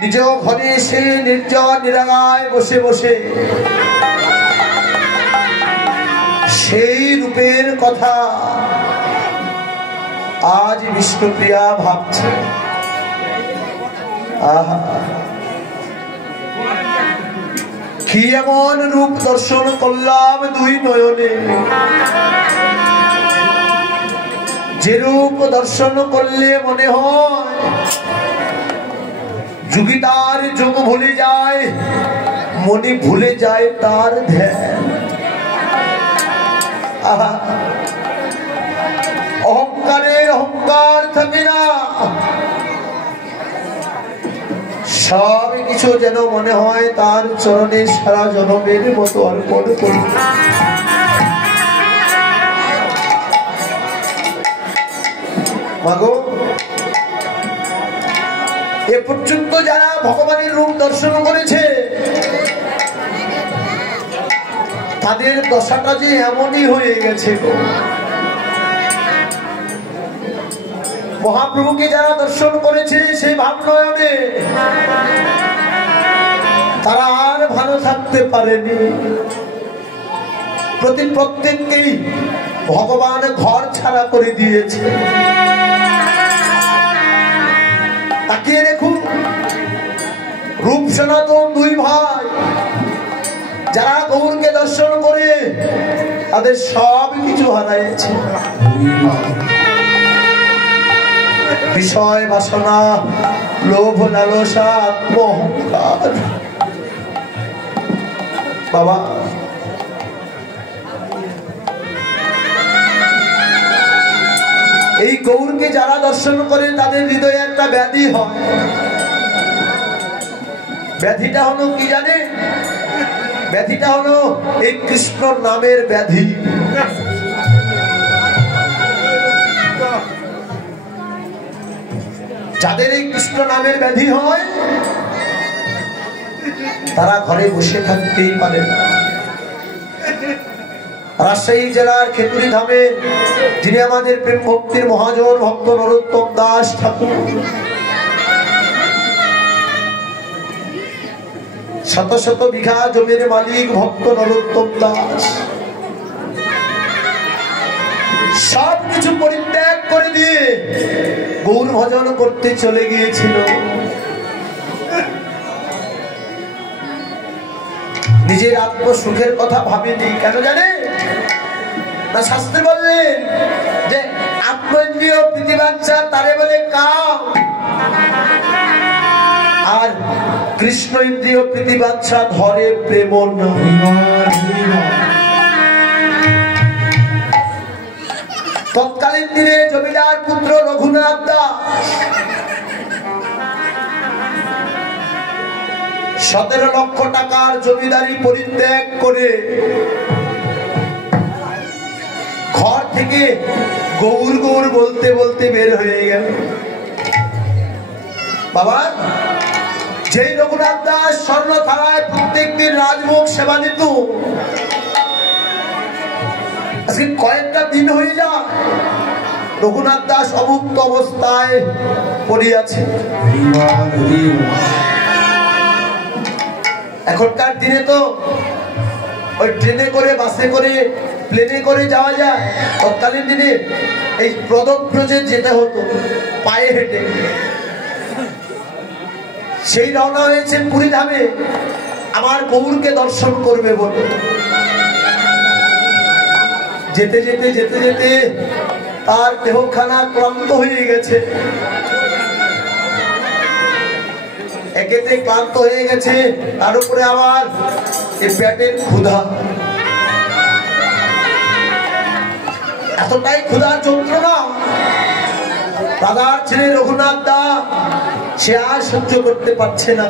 নিজ ঘরে এসে নির্জন নিরালায় বসে বসে সেই রূপের কথা আজ বিষ্ণুপ্রিয়া ভাবছে। আহা, কি এমন রূপ দর্শন করলাম দুই নয়নে, যে রূপ দর্শন করলে মনে হয় যুগী তার যোগ ভুলে যায়, মনে ভুলে যায় তার ধ্যান। অহংকারের অহংকার থাকে না, সব কিছু যেন মনে হয় তার চরণে সারা জনমের মতো অর্পণ করি। মাগো, এ পর্যন্ত যারা ভগবানের রূপ দর্শন করেছে তাদের দশাটা যে এমনই হয়ে গেছে গো। মহাপ্রভুকে যারা দর্শন করেছে সেই ভাবনয়নে, তারা আর ভালো থাকতে পারেনি। প্রত্যেককেই ভগবান ঘর ছাড়া করে দিয়েছে। তাকিয়ে দেখুন, রূপ সনাতন দুই ভাই যারা গৌরকে দর্শন করে তাদের সব কিছু হারাইছে। বিষয় বাসনা, লোভ লালসা, আত্মহংকার। বাবা, এই গৌরকে যারা দর্শন করে তাদের হৃদয়ে একটা ব্যাধি হয়। ব্যাধিটা হলো কি জানে? ব্যাধিটা হলো এই কৃষ্ণ নামের ব্যাধি। যাদের এই কৃষ্ণ নামের ব্যাধি হয় তারা ঘরে বসে থাকতেই পারে না। রাজশাহী জেলার খেতুরি ধামে যিনি আমাদের প্রেম ভক্তির মহাজন ভক্ত নরোত্তম দাস ঠাকুর, শত শত বিঘা জমির মালিক ভক্ত নরোত্তম দাস, সব কিছু পরিত্যাগ করে দিয়ে গৌর ভজন করতে চলে গিয়েছিল। নিজের আত্মসুখের কথা ভাবেনি। কেন জানে না? শাস্ত্রে বললেন যে আত্মেন্দ্রিয় প্রীতিবাঞ্ছা তারে বলে কাম, আর কৃষ্ণ ইন্দ্রিয় প্রীতিবাঞ্ছা ধরে প্রেম। তৎকালীন দিনে জমিদার পুত্র রঘুনাথ দাস 17 লক্ষ টাকার জমিদারি পরিত্যাগ করে ঘর থেকে গৌর গৌর বলতে বলতে বের হয়ে গেল। বাবা, যেই রঘুনাথ দাস স্বর্ণ থালায় প্রত্যেকদিন রাজভোগ সেবা নিত, আজকে কয়েকটা দিন হয়ে যায় রঘুনাথ দাস অভুক্ত অবস্থায় পড়িয়াছে। এখনকার দিনে তো ওই ট্রেনে করে, বাসে করে, প্লেনে করে যাওয়া যায়। তৎকালীন দিনে এই প্রদব্রজে যেতে হতো পায়ে হেঁটে। সেই রওনা হয়েছে পুরী ধামে আমার গৌরকে দর্শন করবে বলে। যেতে যেতে যেতে যেতে তার দেহখানা ক্লান্ত হয়ে গেছে। একেতে ক্লান্ত হয়ে গেছে, তার উপরে আবার এই পেটের ক্ষুধা। এতটাই ক্ষুধার যন্ত্রণা দাদার ছেলে রঘুনাথ দা সে আর সহ্য করতে পারছে না।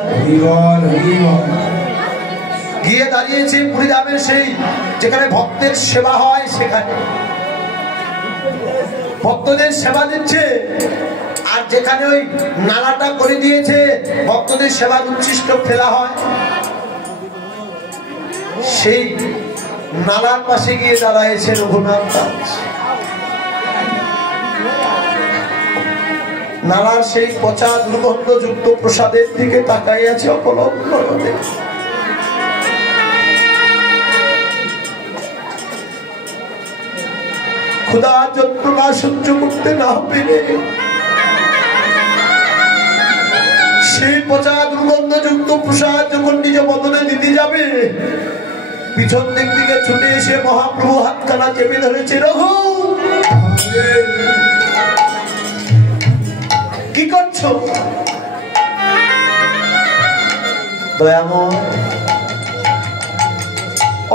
গিয়ে দাঁড়িয়েছে পুরী ধামের সেই যেখানে ভক্তের সেবা হয় সেখানে। ভক্তদের সেবা দিচ্ছে, আর যেখানে ওই নালাটা করে দিয়েছে ভক্তদের সেবার উচ্ছিষ্ট ফেলা হয়, সেই নালার পাশে গিয়ে দাঁড়াইছে রঘুনাথ দাস। নালার সেই পচা দুর্গন্ধযুক্ত প্রসাদের দিকে তাকাই আছে অপলক নয়নে। ক্ষুধা যন্ত্রণা সহ্য করতে না পেরে সেই পচা দুর্গন্ধযুক্ত প্রসাদ যখন নিজ বদনে দিতে যাবে, পিছন দিক থেকে ছুটে এসে মহাপ্রভু হাতখানা চেপে ধরেছে। রঘু, কি করছো? দয়াময়,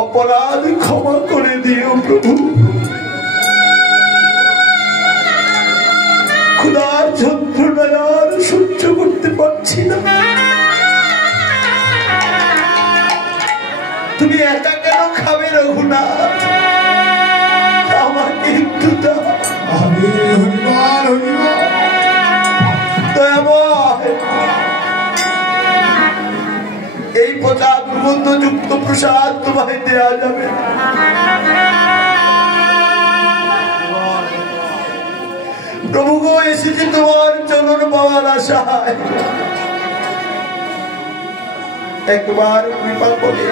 অপরাধ ক্ষমা করে দিও প্রভু। ক্ষুধার যন্ত্রণা আর সহ্য করতে পারছি না। তুমি একা কেন খাবে রঘুনাথ? আমাকে একটু দাও। এই পচা দুর্গন্ধযুক্ত প্রসাদ তোমায় দেওয়া যাবে। প্রভু গো, এসেছি তোমার চরণ পাওয়ার আশায়, একবার কৃপা করে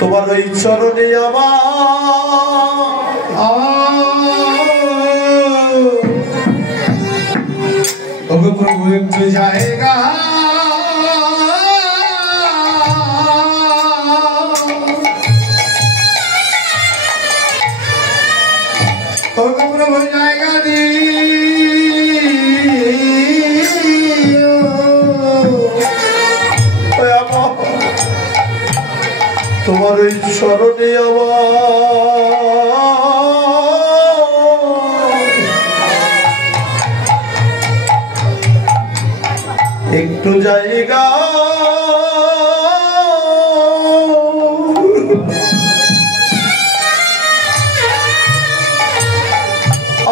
তোমার ওই চরণে আমার প্রভু একটু জায়গা প্রভু জায়গা দি তোমার ওই স্মরণে একটু জায়গা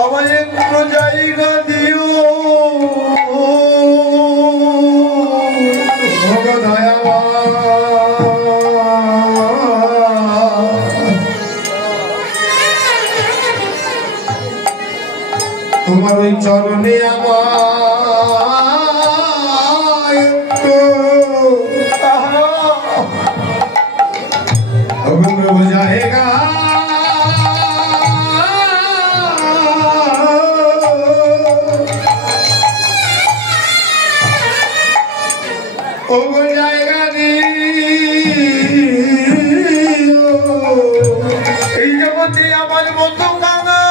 আমায় একটু জায়গা দিও তোমার ওই চরণে প্রভু জায়গা ও জায়গা দি এই জগতে আমার মতো কাঙা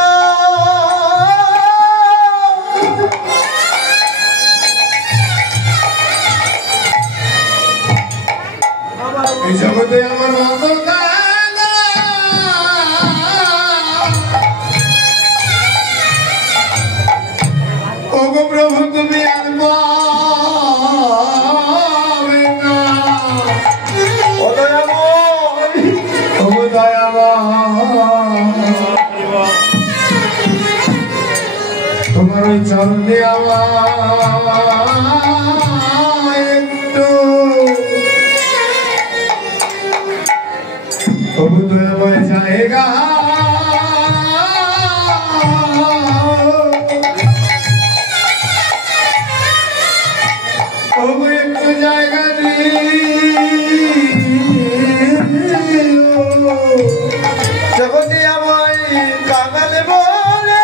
এই জগতে আমার মতো ওগো প্রভু তুমি আর তোমার ওই চরণে একটু প্রভু দয়াময় জায়গা প্রভু একটু জায়গা জগতে আমায় কাঙালে বলে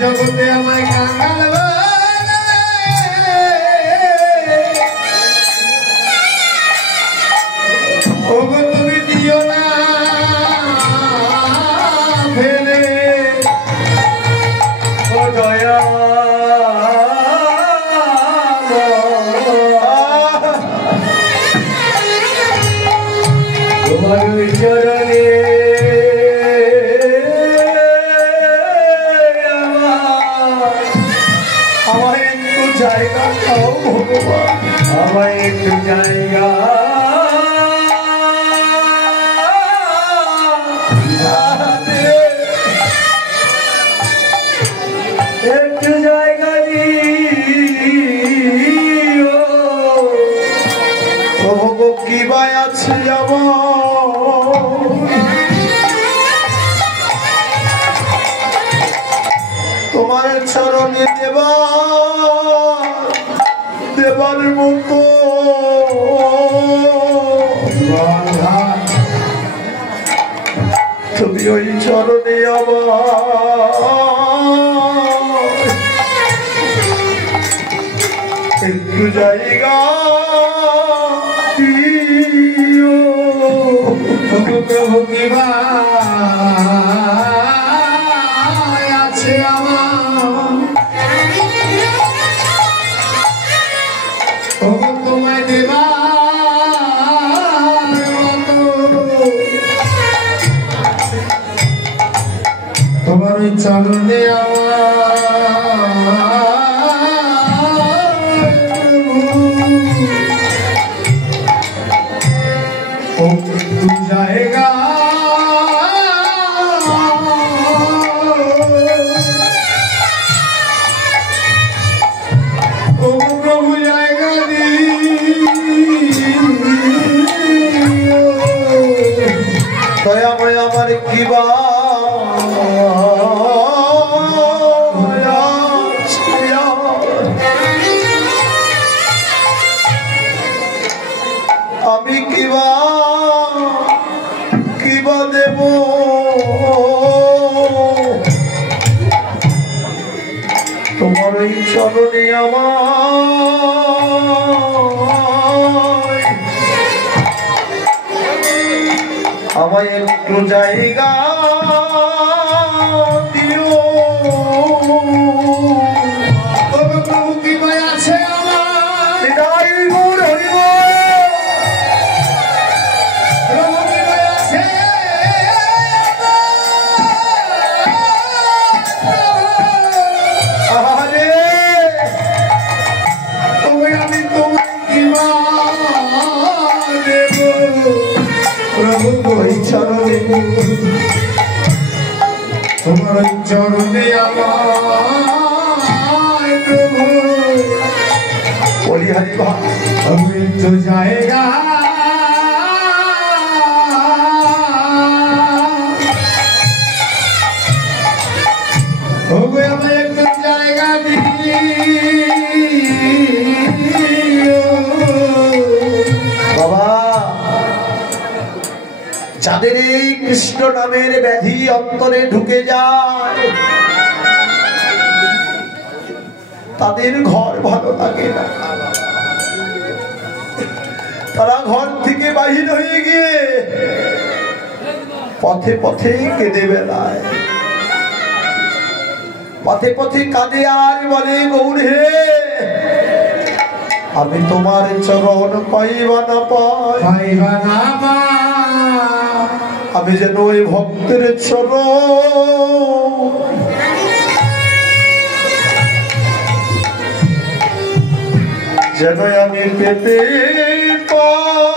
জগতে আমায় কাঙাল ওগো তুমি দিও না ফেলে ও দয়া তোমার চরণে আমায় একটু জায়গা দাও ভগবান, আমায় একটু জায়গা কি বা আছে আমার তোমার চরণে দেবার মতো তুমি ওই চরণে আমার একটু জায়গা প্রভু কি বা আছে আমার তোমায় দেবার মতো তোমার ওই চরণে জায়গা প্রভু জায়গা দয়াময় আমার কিবা আমি কিবা দেব তোমার ওই চরণে আমায় একটু জায়গা দিও প্রভু কি বা আছে আমার তোমার চরণে আমার প্রভু বলি হরি ভা আমি তো জায়গা ওগো আমি একটু জায়গা বাবা যাদের এই কৃষ্ণ নামের ব্যাধি অন্তরে ঢুকে যায় তাদের ঘর ভালো লাগে না তারা ঘর থেকে বাহির হয়ে গিয়ে পথে পথে কেঁদে বেড়ায় পথে পথে কাঁদে আর বলে গৌর হে আমি তোমার চরণ পাইবা না পাই আমি যেন ওই ভক্তের চরণ যেন আমি পেতে পাই